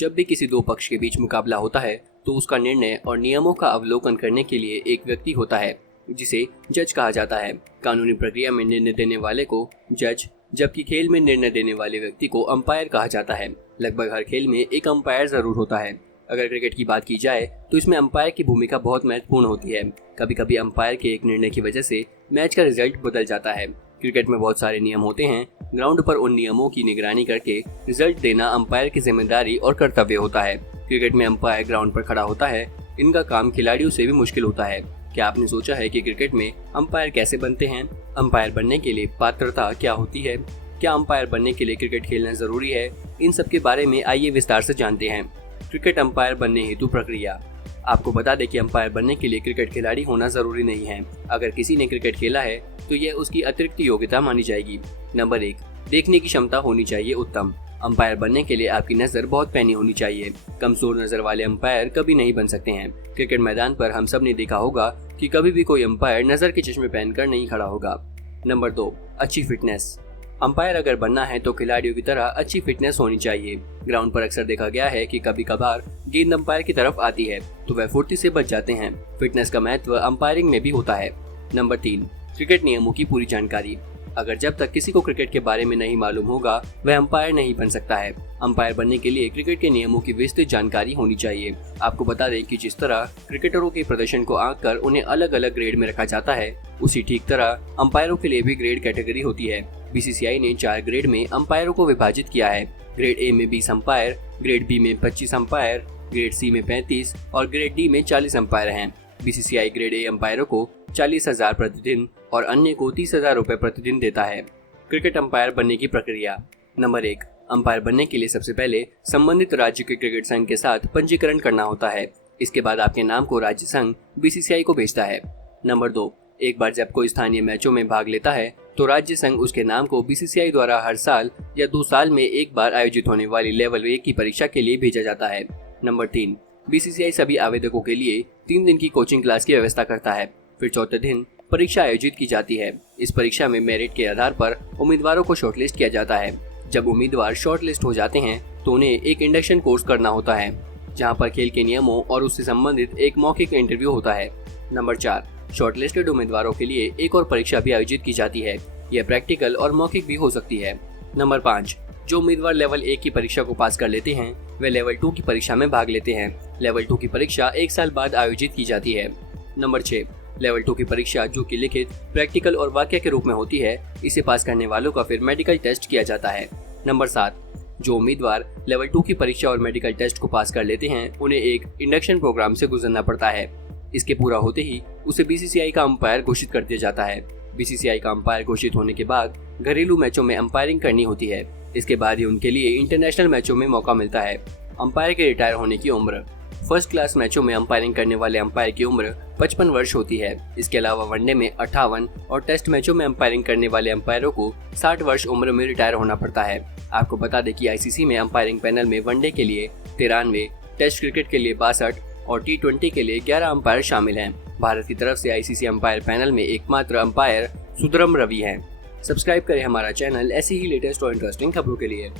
जब भी किसी दो पक्ष के बीच मुकाबला होता है तो उसका निर्णय और नियमों का अवलोकन करने के लिए एक व्यक्ति होता है जिसे जज कहा जाता है। कानूनी प्रक्रिया में निर्णय देने वाले को जज, जबकि खेल में निर्णय देने वाले व्यक्ति को अंपायर कहा जाता है। लगभग हर खेल में एक अंपायर जरूर होता है। अगर क्रिकेट की बात की जाए तो इसमें अंपायर की भूमिका बहुत महत्वपूर्ण होती है। कभी कभी अंपायर के एक निर्णय की वजह से मैच का रिजल्ट बदल जाता है। क्रिकेट में बहुत सारे नियम होते हैं। ग्राउंड पर उन नियमों की निगरानी करके रिजल्ट देना अंपायर की जिम्मेदारी और कर्तव्य होता है। क्रिकेट में अंपायर ग्राउंड पर खड़ा होता है। इनका काम खिलाड़ियों से भी मुश्किल होता है। क्या आपने सोचा है कि क्रिकेट में अंपायर कैसे बनते हैं? अंपायर बनने के लिए पात्रता क्या होती है? क्या अंपायर बनने के लिए क्रिकेट खेलना जरूरी है? इन सब के बारे में आइए विस्तार से जानते हैं। क्रिकेट अंपायर बनने हेतु प्रक्रिया। आपको बता दें कि अंपायर बनने के लिए क्रिकेट खिलाड़ी होना जरूरी नहीं है। अगर किसी ने क्रिकेट खेला है तो यह उसकी अतिरिक्त योग्यता मानी जाएगी। नंबर 1, देखने की क्षमता होनी चाहिए उत्तम। अंपायर बनने के लिए आपकी नजर बहुत पैनी होनी चाहिए। कमजोर नजर वाले अंपायर कभी नहीं बन सकते हैं। क्रिकेट मैदान पर हम सब ने देखा होगा कि कभी भी कोई अंपायर नजर के चश्मे पहनकर नहीं खड़ा होगा। नंबर 2, अच्छी फिटनेस। अंपायर अगर बनना है तो खिलाड़ियों की तरह अच्छी फिटनेस होनी चाहिए। ग्राउंड पर अक्सर देखा गया है कि कभी कभार गेंद अंपायर की तरफ आती है तो वह फुर्ती से बच जाते हैं। फिटनेस का महत्व अंपायरिंग में भी होता है। नंबर 3, क्रिकेट नियमों की पूरी जानकारी। अगर जब तक किसी को क्रिकेट के बारे में नहीं मालूम होगा वह अंपायर नहीं बन सकता है। अंपायर बनने के लिए क्रिकेट के नियमों की विस्तृत जानकारी होनी चाहिए। आपको बता दें कि जिस तरह क्रिकेटरों के प्रदर्शन को आंक कर उन्हें अलग अलग ग्रेड में रखा जाता है, उसी ठीक तरह अंपायरों के लिए भी ग्रेड कैटेगरी होती है। बीसीसीआई ने 4 ग्रेड में अंपायरों को विभाजित किया है। ग्रेड ए में 20 अंपायर, ग्रेड बी में 25 अंपायर, ग्रेड सी में 35 और ग्रेड डी में 40 अंपायर हैं। बीसीसीआई ग्रेड ए अंपायरों को 40,000 प्रतिदिन और अन्य को 30,000 रुपए प्रतिदिन देता है। क्रिकेट अंपायर बनने की प्रक्रिया। नंबर 1, अंपायर बनने के लिए सबसे पहले संबंधित राज्य के क्रिकेट संघ के साथ पंजीकरण करना होता है। इसके बाद आपके नाम को राज्य संघ बीसीसीआई को भेजता है। नंबर 2, एक बार जब कोई स्थानीय मैचों में भाग लेता है तो राज्य संघ उसके नाम को बीसीसीआई द्वारा हर साल या 2 साल में एक बार आयोजित होने वाली लेवल 1 की परीक्षा के लिए भेजा जाता है। नंबर 3, बीसीसीआई सभी आवेदकों के लिए 3 दिन की कोचिंग क्लास की व्यवस्था करता है। फिर चौथे दिन परीक्षा आयोजित की जाती है। इस परीक्षा में मेरिट के आधार पर उम्मीदवारों को शॉर्टलिस्ट किया जाता है। जब उम्मीदवार शॉर्टलिस्ट हो जाते हैं तो उन्हें एक इंडक्शन कोर्स करना होता है, जहां पर खेल के नियमों और उससे संबंधित एक मौखिक इंटरव्यू होता है। नंबर 4, शॉर्टलिस्टेड उम्मीदवारों के लिए एक और परीक्षा भी आयोजित की जाती है। यह प्रैक्टिकल और मौखिक भी हो सकती है। नंबर 5, जो उम्मीदवार लेवल 1 की परीक्षा को पास कर लेते हैं वे लेवल 2 की परीक्षा में भाग लेते हैं। लेवल 2 की परीक्षा 1 साल बाद आयोजित की जाती है। नंबर 6, लेवल 2 की परीक्षा जो कि लिखित, प्रैक्टिकल और वाक्य के रूप में होती है, इसे पास करने वालों का फिर मेडिकल टेस्ट किया जाता है। नंबर 7, जो उम्मीदवार लेवल 2 की परीक्षा और मेडिकल टेस्ट को पास कर लेते हैं उन्हें एक इंडक्शन प्रोग्राम से गुजरना पड़ता है। इसके पूरा होते ही उसे बीसीसीआई का अंपायर घोषित कर दिया जाता है। बीसीसीआई का अंपायर घोषित होने के बाद घरेलू मैचों में अंपायरिंग करनी होती है। इसके बाद ही उनके लिए इंटरनेशनल मैचों में मौका मिलता है। अंपायर के रिटायर होने की उम्र। फर्स्ट क्लास मैचों में अंपायरिंग करने वाले अंपायर की उम्र 55 वर्ष होती है। इसके अलावा वनडे में 58 और टेस्ट मैचों में अंपायरिंग करने वाले अंपायरों को 60 वर्ष उम्र में रिटायर होना पड़ता है। आपको बता दें कि आईसीसी में अंपायरिंग पैनल में वनडे के लिए 93, टेस्ट क्रिकेट के लिए 62 और T20 के लिए 11 अंपायर शामिल हैं। भारत की तरफ से आईसीसी अंपायर पैनल में एकमात्र अंपायर सुदर्म रवि हैं। सब्सक्राइब करें हमारा चैनल ऐसी ही लेटेस्ट और इंटरेस्टिंग खबरों के लिए।